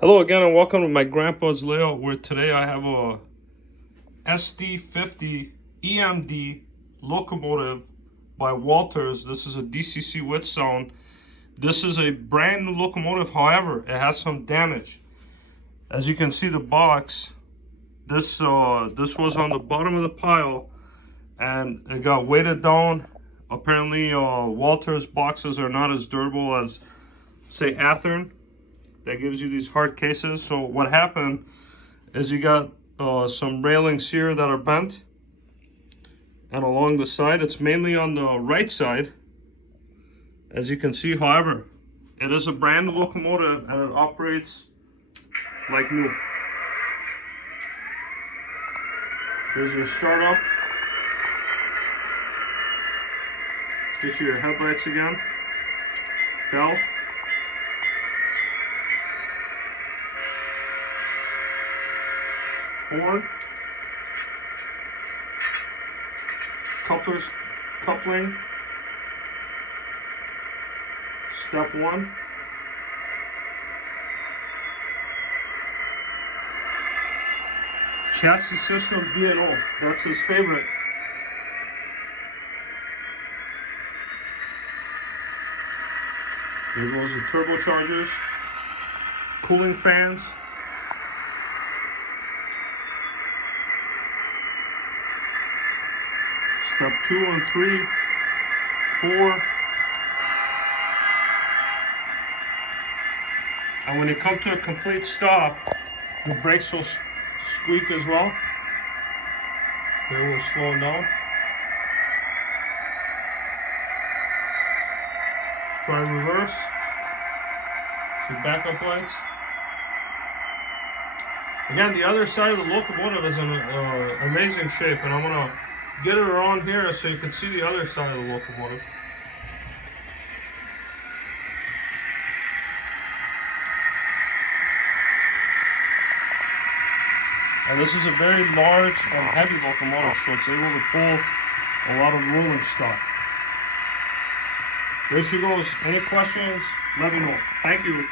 Hello again and welcome to my grandpa's layout, where today I have a SD50 EMD Locomotive by Walthers. This is a DCC with sound. This is a brand new locomotive, however, it has some damage. As you can see, the box, this was on the bottom of the pile and it got weighted down. Apparently Walthers boxes are not as durable as, say, Athearn. That gives you these hard cases. So what happened is you got some railings here that are bent, and along the side, it's mainly on the right side, as you can see. However, it is a brand new locomotive and it operates like new. Here's your startup. Let's get you your headlights again. Bell. Horn, coupling, step 1, chassis system B&O, that's his favorite. There goes the turbochargers, cooling fans. Step 2 and 3, 4. And when you come to a complete stop, the brakes will squeak as well. Here we'll slow them down. Let's try reverse. Some backup lights. Again, the other side of the locomotive is in amazing shape, and I'm gonna get it around here so you can see the other side of the locomotive. And this is a very large and heavy locomotive, so it's able to pull a lot of rolling stock. There she goes. Any questions? Let me know. Thank you.